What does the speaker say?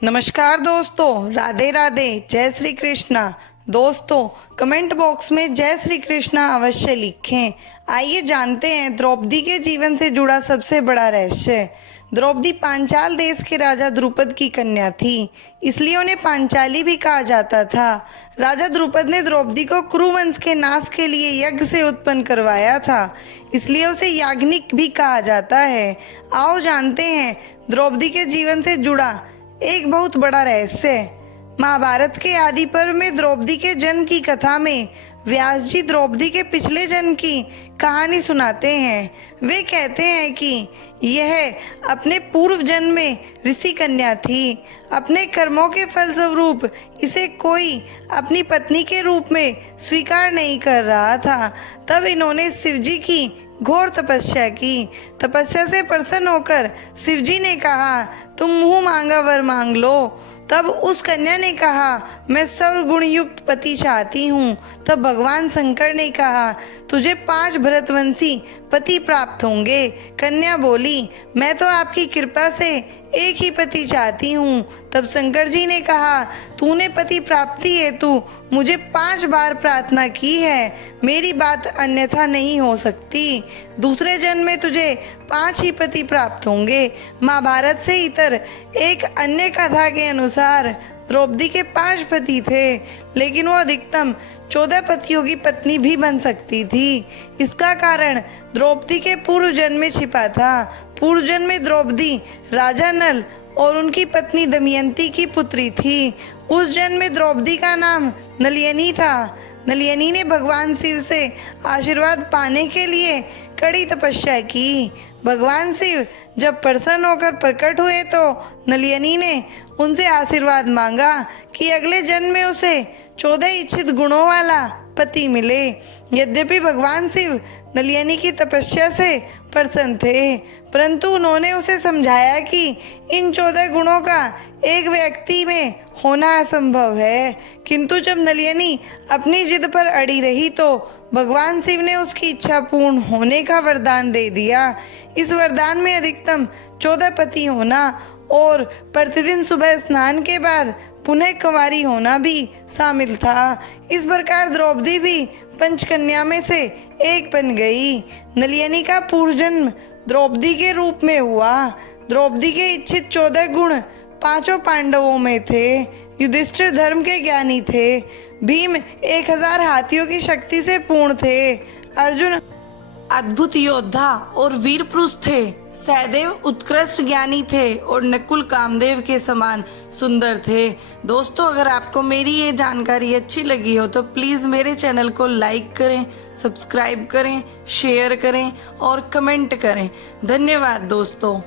नमस्कार दोस्तों, राधे राधे, जय श्री कृष्णा। दोस्तों, कमेंट बॉक्स में जय श्री कृष्णा अवश्य लिखें। आइए जानते हैं द्रौपदी के जीवन से जुड़ा सबसे बड़ा रहस्य। द्रौपदी पांचाल देश के राजा द्रुपद की कन्या थी, इसलिए उन्हें पांचाली भी कहा जाता था। राजा द्रुपद ने द्रौपदी को कुरुवंश के नाश के लिए यज्ञ से उत्पन्न करवाया था, इसलिए उसे याज्ञनिक भी कहा जाता है। आओ जानते हैं द्रौपदी के जीवन से जुड़ा एक बहुत बड़ा रहस्य। महाभारत के आदि पर्व में द्रौपदी के जन्म की कथा में व्यास जी द्रौपदी के पिछले जन्म की कहानी सुनाते हैं। वे कहते हैं कि यह अपने पूर्व जन्म में ऋषि कन्या थी। अपने कर्मों के फलस्वरूप इसे कोई अपनी पत्नी के रूप में स्वीकार नहीं कर रहा था। तब इन्होंने शिवजी की घोर तपस्या की। तपस्या से प्रसन्न होकर शिवजी ने कहा, तुम मुंह मांगा वर मांग लो। तब उस कन्या ने कहा, मैं सर्वगुण युक्त पति चाहती हूँ। तब भगवान शंकर ने कहा, तुझे 5 भरतवंशी पति प्राप्त होंगे। कन्या बोली, मैं तो आपकी कृपा से एक ही पति चाहती हूँ। तब शंकर जी ने कहा, तूने पति प्राप्ति हेतु मुझे 5 बार प्रार्थना की है, मेरी बात अन्यथा नहीं हो सकती। दूसरे जन्म में तुझे 5 ही पति प्राप्त होंगे। महाभारत से इतर एक अन्य कथा के अनुसार द्रौपदी के 5 पति थे, लेकिन वो अधिकतम 14 पतियों की पत्नी भी बन सकती थी। इसका कारण द्रौपदी के पूर्व जन्म में छिपा था। पूर्व जन्म में द्रौपदी राजा नल और उनकी पत्नी दमयंती की पुत्री थी। उस जन्म में द्रौपदी का नाम नलिनी था। नलिनी ने भगवान शिव से आशीर्वाद पाने के लिए कड़ी तपस्या की। भगवान शिव जब प्रसन्न होकर प्रकट हुए तो नलिनी ने उनसे आशीर्वाद मांगा कि अगले जन्म में उसे 14 इच्छित गुणों वाला पति मिले। यद्यपि भगवान शिव नलिनी की तपस्या से प्रसन्न थे, परंतु उन्होंने उसे समझाया कि इन 14 गुणों का एक व्यक्ति में होना असंभव है। किंतु जब नलिनी अपनी जिद पर अड़ी रही तो भगवान शिव ने उसकी इच्छा पूर्ण होने का वरदान दे दिया। इस वरदान में अधिकतम 14 पति होना और प्रतिदिन सुबह स्नान के बाद पुनः कुंवारी होना भी शामिल था। इस प्रकार द्रौपदी भी पंचकन्या में से एक बन गई। नलिनी का पूर्व जन्म द्रौपदी के रूप में हुआ। द्रौपदी के इच्छित 14 गुण 5 पांडवों में थे। युधिष्ठिर धर्म के ज्ञानी थे। भीम 1000 हाथियों की शक्ति से पूर्ण थे। अर्जुन अद्भुत योद्धा और वीर पुरुष थे। सहदेव उत्कृष्ट ज्ञानी थे और नकुल कामदेव के समान सुंदर थे। दोस्तों, अगर आपको मेरी ये जानकारी अच्छी लगी हो तो प्लीज़ मेरे चैनल को लाइक करें, सब्सक्राइब करें, शेयर करें और कमेंट करें। धन्यवाद दोस्तों।